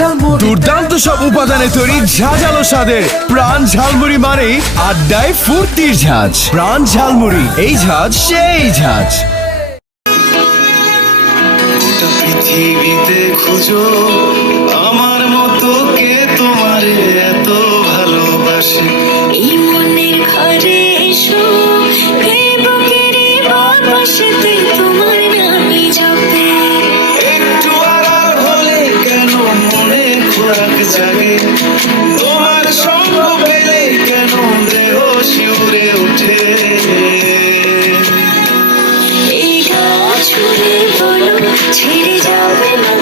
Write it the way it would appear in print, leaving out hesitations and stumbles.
ঝালমুড়ি, দুর্দান্ত সব উপাদানে তৈরি ঝাঁঝালো স্বাদের প্রাণ ঝালমুড়ি মানেই আড্ডায় ফুর্তির ঝাঁজ। প্রাণ ঝালমুড়ি, এই ঝাঁজ সেই ঝাঁজ। পৃথিবীতে খুঁজো আমার মতো কে তোমার এত ভালোবাসে। এই মনের ঘরে এসো, এই বুকের বাতাসেতে তোমার নামই জপে। একটু আড়াল হলে কেন মনে খোরাক জাগে, তোমার সঙ্গ পেলে কেন দেহ শিউরে ওঠে। এই গা ছুঁড়ে বলো ছেড়ে যাবে না